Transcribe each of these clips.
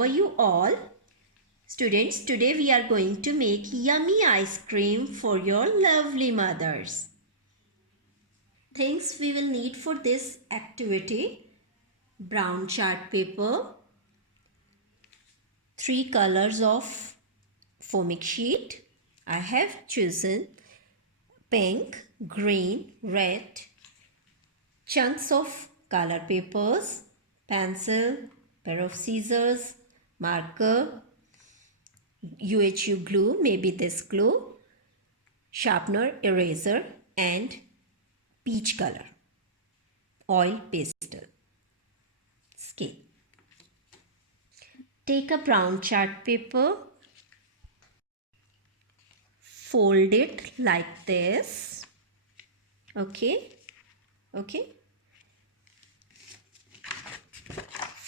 How are you all? Students, today we are going to make yummy ice cream for your lovely mothers. Things we will need for this activity: brown chart paper, 3 colors of foaming sheet. I have chosen pink, green, red, chunks of color papers, pencil, pair of scissors, marker, UHU glue, maybe this glue, sharpener, eraser, and peach color, oil pastel, scale. Take a brown chart paper, fold it like this, okay.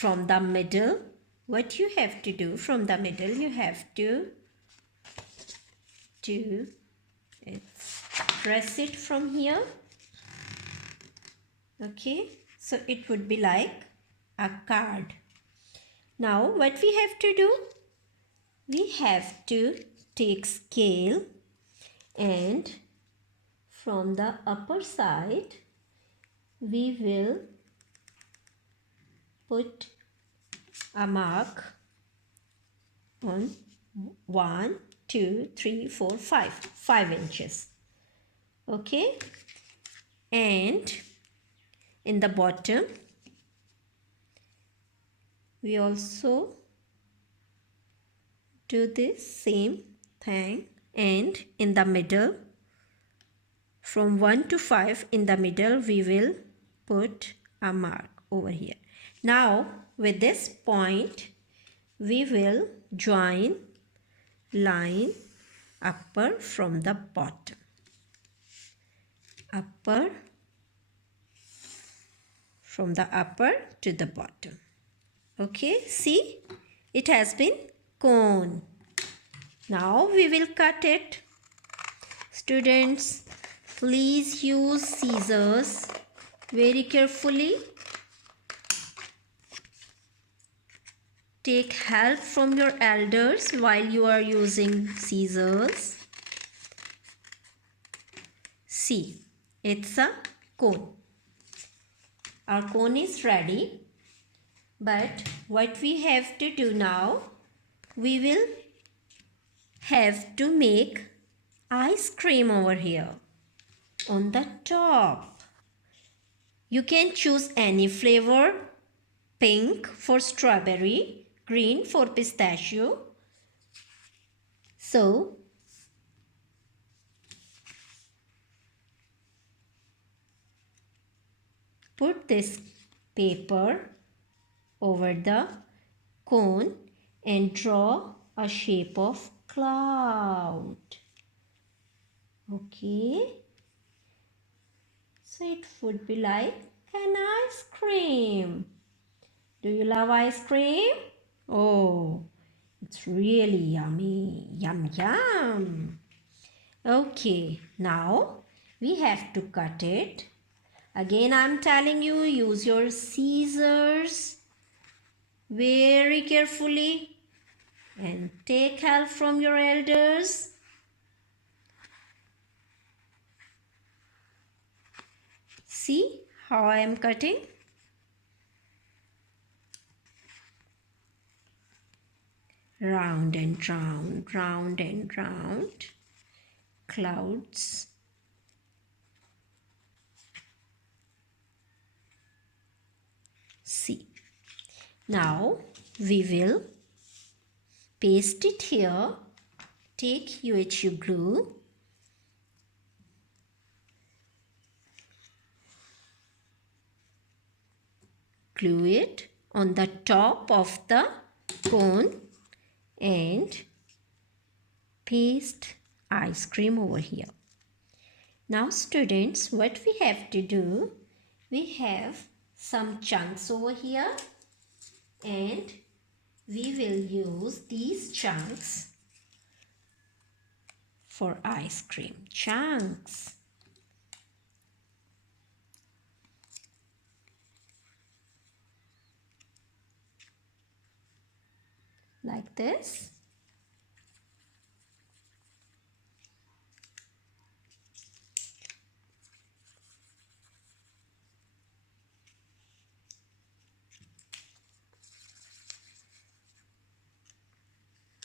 From the middle, what you have to do, from the middle you have to press it from here, okay. So it would be like a card. Now what we have to do, we have to take scale and from the upper side we will put a mark on 1, 2, 3, 4, 5 inches, okay. And in the bottom we also do this same thing, and in the middle from 1 to 5 in the middle we will put a mark over here. Now with this point we will join line upper from the bottom, upper from the upper to the bottom, okay. See, it has been cone. Now we will cut it. Students, please use scissors very carefully. Take help from your elders while you are using scissors. See, it's a cone. Our cone is ready. But what we have to do now, we will have to make ice cream over here on the top. You can choose any flavor: pink for strawberry, green for pistachio. So put this paper over the cone and draw a shape of cloud, okay. So it would be like an ice cream. Do you love ice cream? Oh, it's really yummy. Yum, yum. Okay, now we have to cut it. Again, I'm telling you, use your scissors very carefully and take help from your elders. See how I am cutting? Round and round, round and round, clouds. See, now we will paste it here. Take UHU glue. Glue it on the top of the cone and paste ice cream over here. Now students, what we have to do, we have some chunks over here and we will use these chunks for ice cream. Chunks. like this.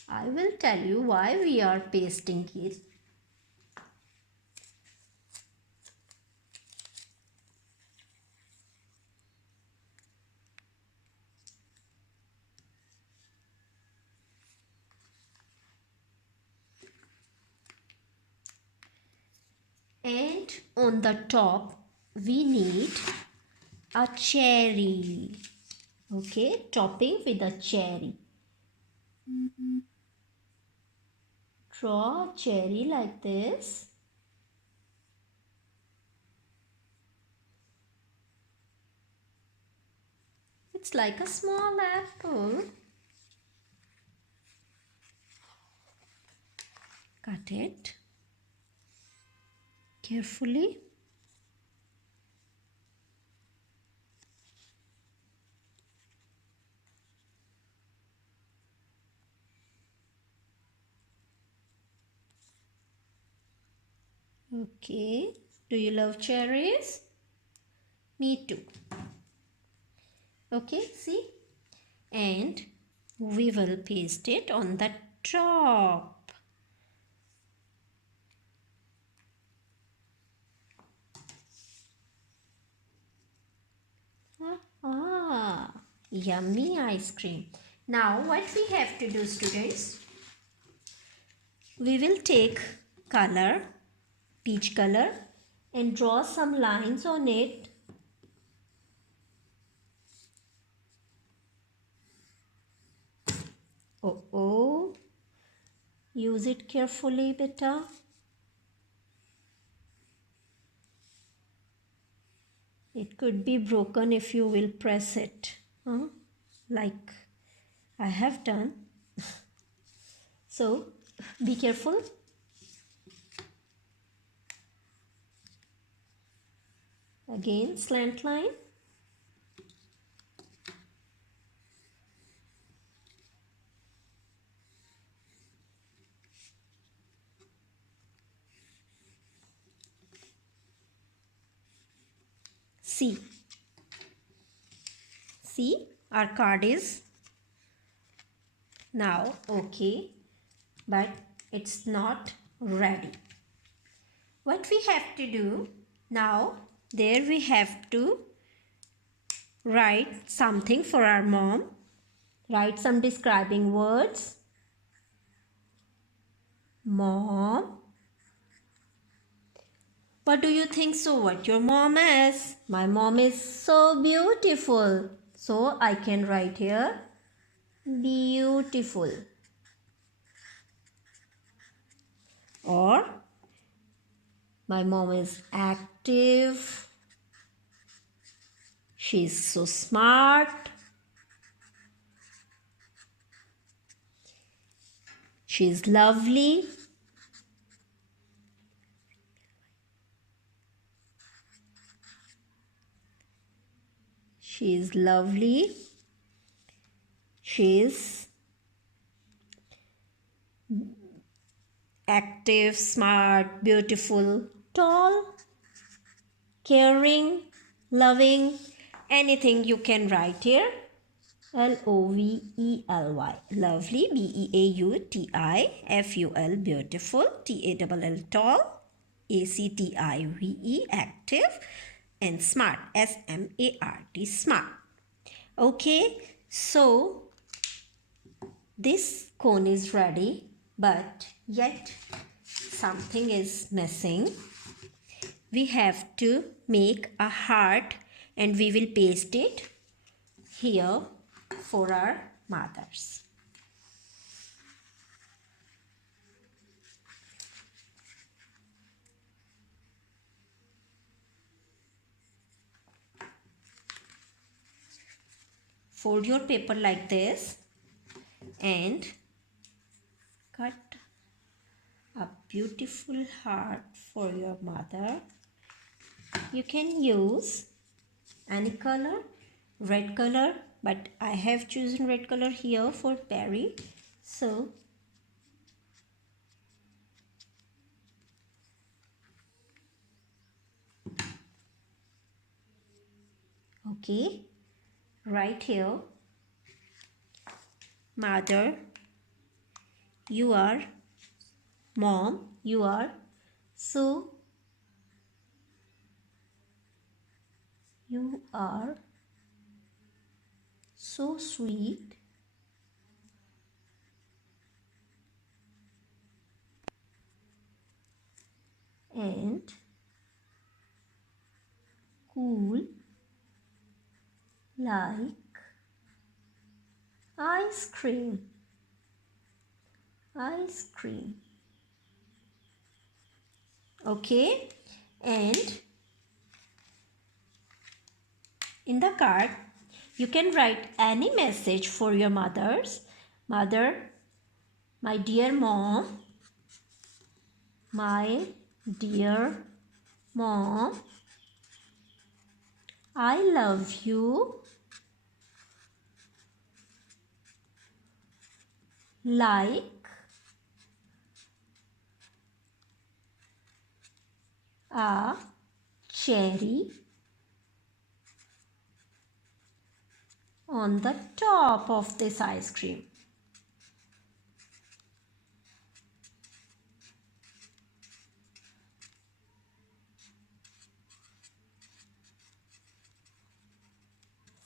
I will tell you why we are pasting it. And on the top we need a cherry. Okay, topping with a cherry. Draw a cherry like this. It's like a small apple. Cut it carefully. Okay, do you love cherries? Me too. Okay, see? And we will paste it on the top. Yummy ice cream. Now what we have to do, students? We will take color, peach color, and draw some lines on it. Oh, use it carefully, beta. It could be broken if you will press it, like I have done. So be careful. Again, slant line. See, our card is now okay, but it's not ready. What we have to do now, there we have to write something for our mom. Write some describing words. Mom. What do you think so? What your mom is? My mom is so beautiful. So I can write here beautiful. Or my mom is active. She's so smart. She's lovely. She's lovely. She's active, smart, beautiful, tall, caring, loving. Anything you can write here. Lovely. Lovely. Beautiful. Beautiful. Tall. Active. Active. And smart. Smart. Smart. Okay. So this cone is ready, but yet something is missing. We have to make a heart and we will paste it here for our mothers. Fold your paper like this and cut a beautiful heart for your mother. You can use any color, red color, but I have chosen red color here for Perry. So okay, right here, mother, you are, mom, you are, so you are so sweet, and cool like ice cream. Ice cream. Okay, and in the card you can write any message for your mothers. Mother, my dear mom, my dear mom, I love you like a cherry on the top of this ice cream.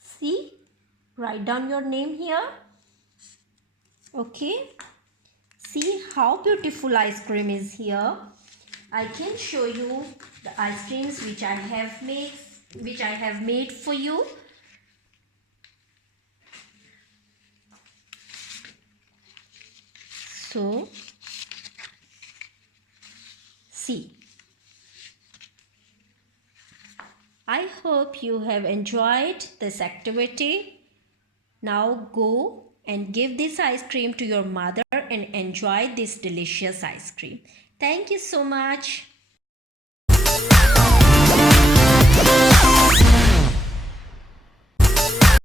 See, write down your name here. Okay, see how beautiful ice cream is here. I can show you the ice creams which I have made for you. So see, I hope you have enjoyed this activity. Now go and give this ice cream to your mother and enjoy this delicious ice cream. Thank you so much.